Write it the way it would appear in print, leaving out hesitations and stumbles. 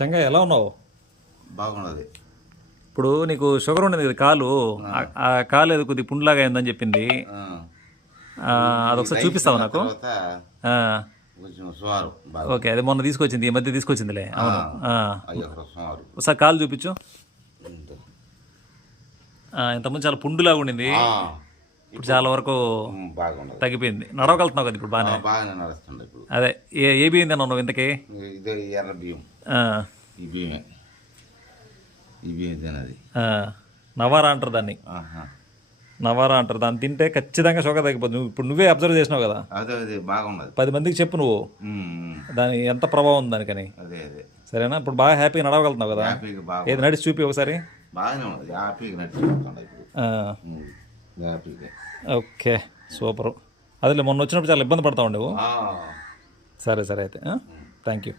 చెంగయ్య ఎలా ఉన్నావు? బాగున్నది. ఇప్పుడు నీకు షుగర్ ఉండేది కదా కాలు, ఆ కాలు ఏదో కొద్దిగా పుండ్లాగా అయిందని చెప్పింది. అదొకసారి చూపిస్తావు నాకు? ఓకే, అదే మొన్న తీసుకొచ్చింది, ఈ మధ్య తీసుకొచ్చిందిలే. అవును, ఒకసారి కాలు చూపించు. ఇంతకుముందు చాలా పుండులాగా ఉండింది, ఇప్పుడు చాలా వరకు తగ్గిపోయింది. నడవగలుగుతున్నావు కదా ఇప్పుడు? బాగానే నడుస్తుంది ఇప్పుడు. అదే ఏ బియ్యం తిన్నావు నువ్వు ఇంతకీ? ఇదే ఎర్ర బియ్యం. ఈ బియ్యమే, ఈ బియ్యం తినది. నవారా అంటారు దాన్ని, నవారా అంటారు. దాన్ని తింటే ఖచ్చితంగా షుగర్ తగ్గిపోతుంది. ఇప్పుడు నువ్వే అబ్జర్వ్ చేసినావు కదా. అదే బాగున్నది. 10 మందికి చెప్పు నువ్వు దాని ఎంత ప్రభావం ఉంది దానికని. అదే సరేనా? ఇప్పుడు బాగా హ్యాపీగా నడవగలుగుతున్నావు కదా? ఏది నడిచి చూపి ఒకసారి. బాగానే ఉన్నది, హ్యాపీగా నడిచి. Okay, super. అదే మొన్న వచ్చినప్పుడు చాలా ఇబ్బంది పడతా ఉండేవు. సరే అయితే థ్యాంక్ యూ.